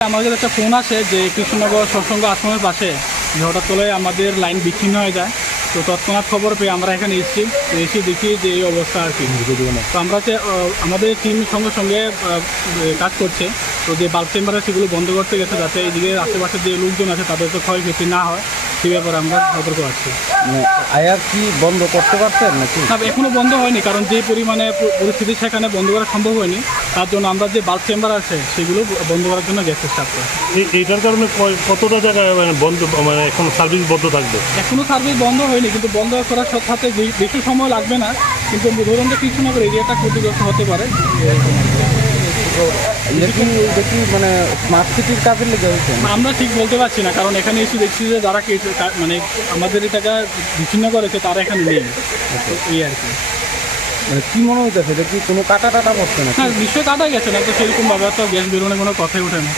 আমাদের একটা ফোন আসে যে কৃষ্ণনগর সৎসঙ্গ আশ্রমের পাশে হঠাৎ করে আমাদের লাইন বিচ্ছিন্ন হয়ে যায়। তো তৎক্ষণাৎ খবর পেয়ে আমরা এখানে এসে দেখি যে এই অবস্থা আর কি। তো আমরা আমাদের টিম সঙ্গে সঙ্গে কাজ করছে। তো যে বাল্ব চেম্বার সেগুলো বন্ধ করতে গেছে যাতে এইদিকে আশেপাশে যে লোকজন আছে তাদের তো ক্ষয়ক্ষতি না হয় সেই ব্যাপারে আমরা সতর্ক আছি। আয়ার কি বন্ধ করতে পারছেন নাকি? না, এখনও বন্ধ হয়নি, কারণ যে পরিমাণে পরিস্থিতি সেখানে বন্ধ করা সম্ভব হয়নি। তার জন্য আমরা যে বাল্ব চেম্বার আছে সেগুলো বন্ধ করার জন্য গ্যাসের চাপ করি। এইটার কারণে কতটা জায়গায় বন্ধ, মানে এখন সার্ভিস বন্ধ থাকবে? এখনও সার্ভিস বন্ধ হয়নি, কিন্তু বন্ধ করার সাথে বেশি সময় লাগবে না। কিন্তু ধরুন যে কৃষ্ণনগর এরিয়াটা ক্ষতিগ্রস্ত হতে পারে। দেখি মানে স্মার্ট সিটির কাজের লেগে হয়েছে আমরা ঠিক বলতে পারছি না, কারণ এখানে এসে দেখছি যে যারা মানে আমাদের এটাকে বিচ্ছিন্ন করেছে তারা এখানে নেই। এই আর কি। মানে কী মনে হইতেছে এটা কি কোনো কাটা পড়ছে না? না, নিশ্চয়ই কাটা গেছে না, তো সেরকমভাবে তো গ্যাস বেরোনোর কোনো কথাই ওঠে না।